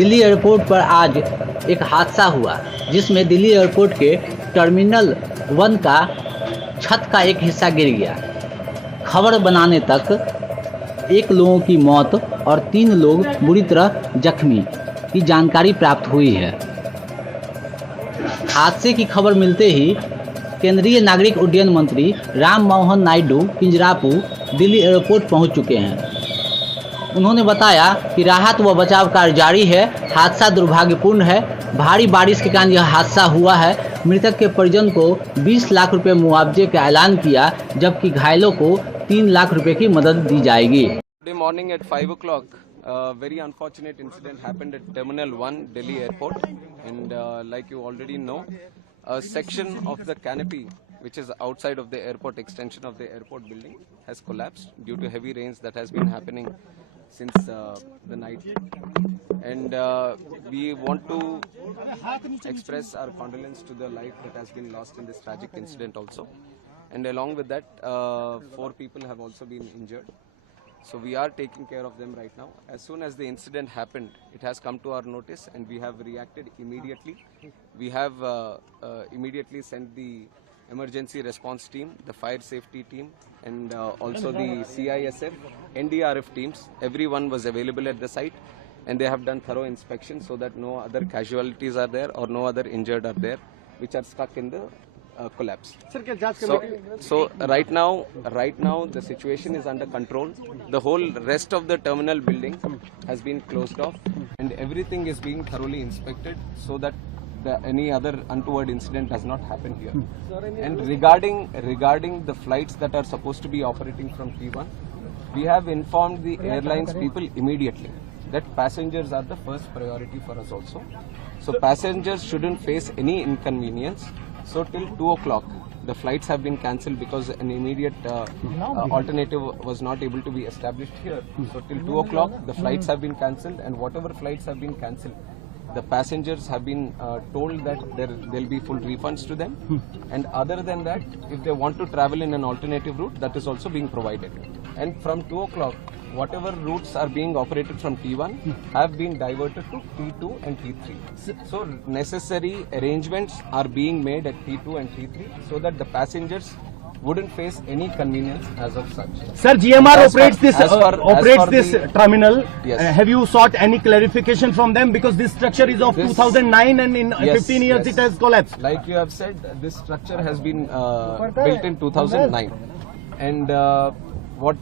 Delhi airport पर आज एक हादसा हुआ जिसमें दिल्ली एयरपोर्ट के टर्मिनल 1 का छत का एक हिस्सा गिर गया। खबर बनाने तक 1 लोगों की मौत और 3 लोग बुरी तरह जख्मी की जानकारी प्राप्त हुई है। हादसे की खबर मिलते ही केंद्रीय नागरिक उड्डयन मंत्री राम मोहन नायडू किंजरापू दिल्ली एयरपोर्ट पहुंच चुके हैं। उन्होंने बताया कि राहत व बचाव कार्य जारी है। हादसा दुर्भाग्यपूर्ण है। भारी बारिश के कारण यह हादसा हुआ है। मृतक के परिजन को 20 लाख रुपए मुआवजे का ऐलान किया, जबकि घायलों को 3 लाख रुपए की मदद दी जाएगी। Today morning at 5 o'clock, a very unfortunate incident happened at Terminal 1, Delhi Airport, and like you already know, a section of the canopy, which is outside of the airport extension of the airport building, has collapsed due to heavy rains that has been happening since the night. And we want to express our condolence to the life that has been lost in this tragic incident also. And along with that, 4 people have also been injured. So we are taking care of them right now. As soon as the incident happened, it has come to our notice and we have reacted immediately. We have immediately sent the emergency response team, the fire safety team, and also the CISF, NDRF teams. Everyone was available at the site and they have done thorough inspection so that no other casualties are there or no other injured are there which are stuck in the collapse. So right now the situation is under control. The whole rest of the terminal building has been closed off and everything is being thoroughly inspected so that any other untoward incident does not happen here. And regarding the flights that are supposed to be operating from T1, we have informed the airlines people immediately that passengers are the first priority for us also. So passengers shouldn't face any inconvenience. So till 2 o'clock, the flights have been cancelled because an immediate alternative was not able to be established here. So till 2 o'clock, the flights have been cancelled, and whatever flights have been cancelled, the passengers have been told that there will be full refunds to them. And other than that, if they want to travel in an alternative route, that is also being provided. And from 2 o'clock, whatever routes are being operated from T1 have been diverted to T2 and T3. So necessary arrangements are being made at T2 and T3 so that the passengers wouldn't face any convenience as of such. Sir, GMR operates this terminal. Yes. Have you sought any clarification from them, because this structure is of 2009 and in 15 years it has collapsed? Like you have said, this structure has been built in 2009, and what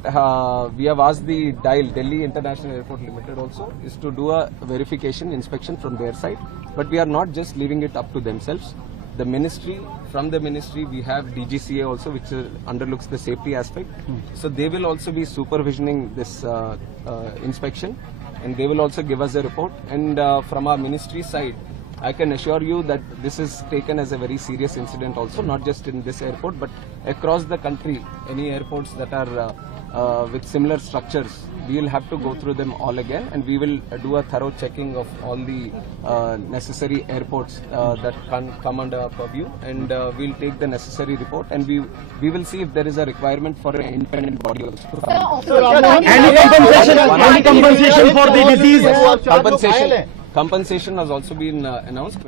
we have asked the DIAL, Delhi International Airport Limited also, is to do a verification inspection from their side. But we are not just leaving it up to themselves. The ministry, from the ministry we have DGCA also, which underlooks the safety aspect. So they will also be supervisioning this inspection, and they will also give us a report. And from our ministry side, I can assure you that this is taken as a very serious incident also, not just in this airport, but across the country. Any airports that are with similar structures, we will have to go through them all again, and we will do a thorough checking of all the necessary airports that can come under our purview, and we'll take the necessary report, and we will see if there is a requirement for an independent body also. Any compensation for the disease? Compensation has also been announced.